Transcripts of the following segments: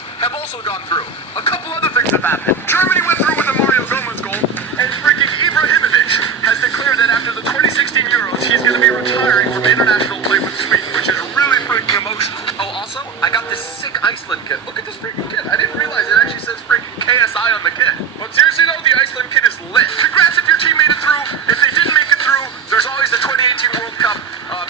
Juventus have also gone through. A couple other things have happened. Germany went through with the Mario Gomez goal, and freaking Ibrahimovic has declared that after the 2016 Euros, he's going to be retiring from international play with Sweden, which is really freaking emotional. Oh, also, I got this sick Iceland kit. Look at this freaking kit. I didn't realize it actually says freaking KSI on the kit. But seriously though, the Iceland kit is lit. Congrats if your team made it through. If they didn't make it through, there's always the 2018 World Cup.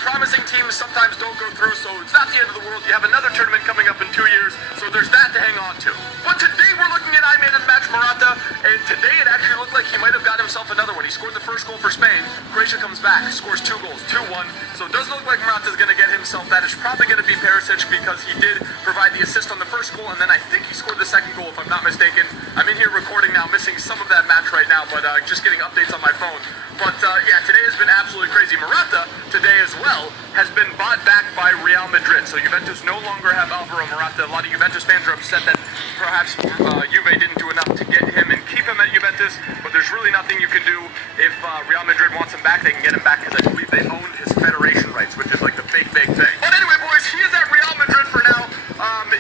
Promising teams sometimes don't go through, so it's not the end of the world. You have another tournament coming up in 2 years, so there's that to hang on to. But today we're looking at man of the match Morata, and today it actually looked like he might have got himself another one. He scored the first goal for Spain. Croatia comes back, scores 2 goals, 2-1. So it doesn't look like Morata's going to get himself that. It's probably going to be Perisic because he did provide the assist on the first goal, and then I think he scored the second goal, if I'm not mistaken. I'm in here recording now, missing some of that match right now, but just getting updates on my phone. But yeah, today has been absolutely crazy. Morata, today as well, has been bought back by Real Madrid. So Juventus no longer have Alvaro Morata. A lot of Juventus fans are upset that perhaps Juve didn't do enough to get him and keep him at Juventus, but there's really nothing you can do. If Real Madrid wants him back, they can get him back because I believe they owned his federation rights, which is like the big thing. But anyway, boys, he is at Real Madrid for now.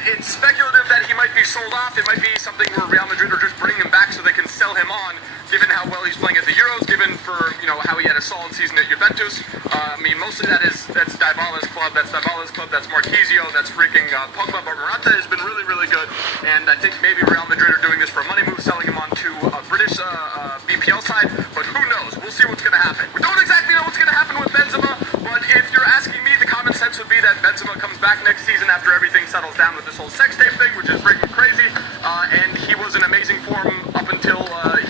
It's speculative that he might be sold off. It might be something where Real Madrid are just bringing him back so they can sell him on, given how well he's playing at the Euros, given for, you know, how he had a solid season at Juventus. I mean, mostly that's Dybala's club, that's Marquisio, that's freaking Pogba, but Morata has been really, really good, and I think maybe Real Madrid are doing this for a money move, selling him on to a British BPL side, but who knows? We'll see what's going to happen. We don't exactly know what's going to happen with Benzema, but if you're asking me, the common sense would be that Benzema comes back next season after everything settles down with this whole sex tape thing, which is freaking crazy, and he was in amazing form up until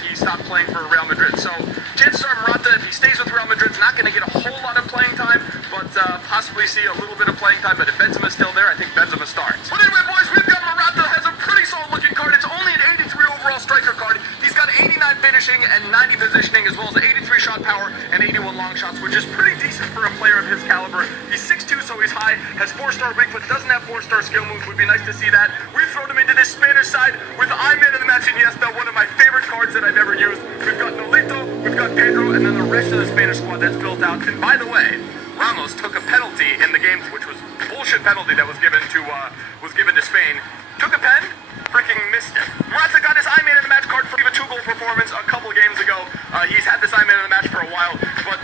he stopped playing for Real Madrid. So chances are Morata, if he stays with Real Madrid, is not going to get a whole lot of playing time, but possibly see a little bit of playing time. But if Benzema's still there, I think Benzema starts. But anyway, boys, we've got Morata, has a pretty solid looking card. It's only an 83 overall striker card. He's got 89 finishing and 90 positioning, as well as 83 shot power and 81 long shots, which is pretty decent for a player of his caliber. He's 6'2", so he's high, has 4-star weak foot, doesn't have 4-star skill moves. Would be nice to see that. We've thrown him into this Spanish side with man of the match Iniesta, one of my favorite cards that I've ever used. We've got Nolito, we've got Pedro, and then the rest of the Spanish squad that's built out. And by the way, Ramos took a penalty in the game, which was a bullshit penalty that was given to Spain. Took a pen, freaking missed it. Morata got his man of the match card for a 2-goal performance a couple games ago. He's had this man of the match for a while, but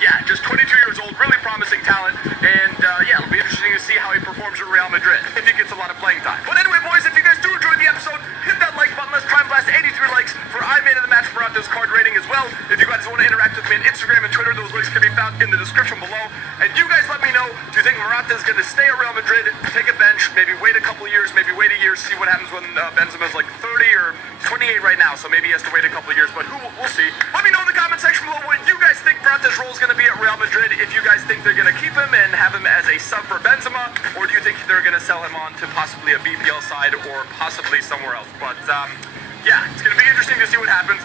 yeah, just 22 years old, really promising talent, and yeah, it'll be interesting to see how he performs at Real Madrid if he gets a lot of playing time. But anyway, boys, if you guys do enjoy the episode, hit that like button. Let's try and blast 83 likes for man of the match Morata's card rating as well. If you guys want to interact with me on Instagram and Twitter, those links can be found in the description below. And you guys let me know, do you think Morata is going to stay at Real Madrid, take a bench, maybe wait a couple years, maybe wait a year, see what happens when Benzema's like 30 or 28 right now, so maybe he has to wait a couple years, but we'll see. Let me know in the comment section below what you guys think Morata's role is going to be at Real Madrid. If you guys think they're going to keep him and have him as a sub for Benzema, or do you think they're going to sell him on to possibly a BPL side or possibly somewhere else? But yeah, it's going to be interesting to see what happens.